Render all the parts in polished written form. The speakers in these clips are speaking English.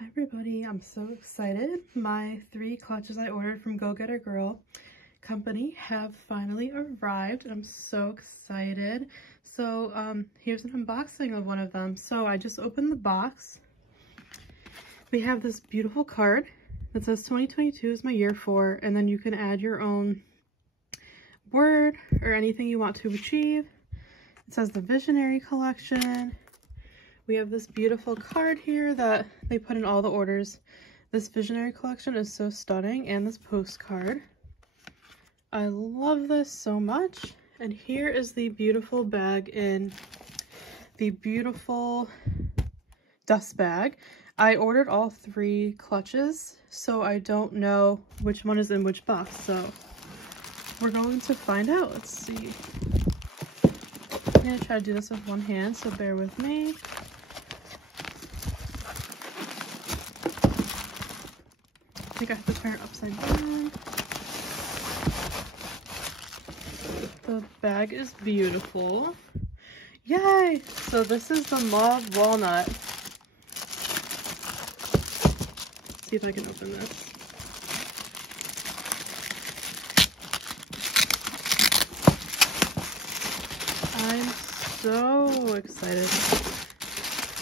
Hi everybody, I'm so excited. My 3 clutches I ordered from Go Getter Girl company have finally arrived. I'm so excited. So here's an unboxing of one of them. So I just opened the box. We have this beautiful card that says 2022 is my year for, and then you can add your own word or anything you want to achieve. It says the Visionary Collection. We have this beautiful card here that they put in all the orders. This Visionary Collection is so stunning, and this postcard. I love this so much. And here is the beautiful bag in the beautiful dust bag. I ordered all 3 clutches, so I don't know which one is in which box. So we're going to find out. Let's see. I'm going to try to do this with one hand, so bear with me. I think I have to turn it upside down. The bag is beautiful. Yay! So this is the Mauve Walnut. Let's see if I can open this. I'm so excited.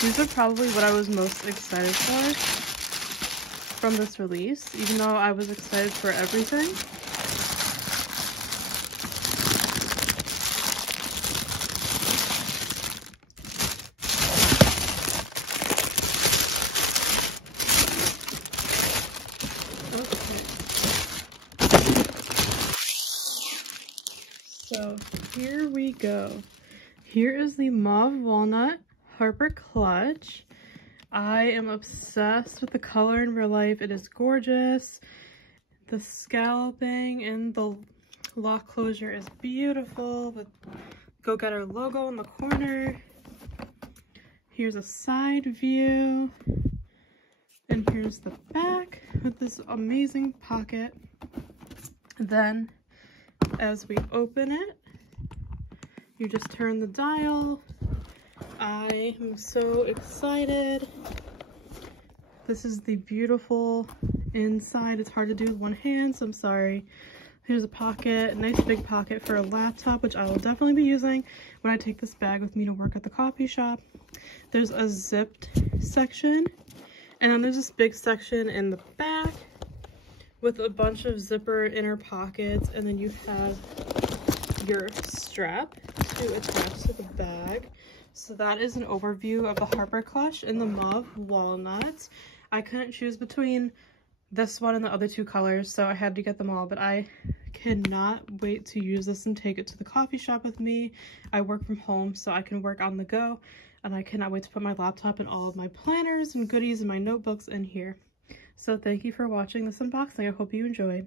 These are probably what I was most excited for from this release, even though I was excited for everything. So here we go. Here is the Mauve Walnut Harper clutch. I am obsessed with the color in real life. It is gorgeous. The scalloping and the lock closure is beautiful with Go Getter logo in the corner. Here's a side view. And here's the back with this amazing pocket. Then as we open it, you just turn the dial. I am so excited. This is the beautiful inside. It's hard to do with one hand, so I'm sorry. Here's a pocket, a nice big pocket for a laptop, which I will definitely be using when I take this bag with me to work at the coffee shop. There's a zipped section, and then there's this big section in the back with a bunch of zipper inner pockets, and then you have your strap to attach to the bag. So that is an overview of the Harper clutch in the Mauve Walnut. I couldn't choose between this one and the other 2 colors, so I had to get them all, but I cannot wait to use this and take it to the coffee shop with me. I work from home, so I can work on the go, and I cannot wait to put my laptop and all of my planners and goodies and my notebooks in here. So thank you for watching this unboxing. I hope you enjoyed.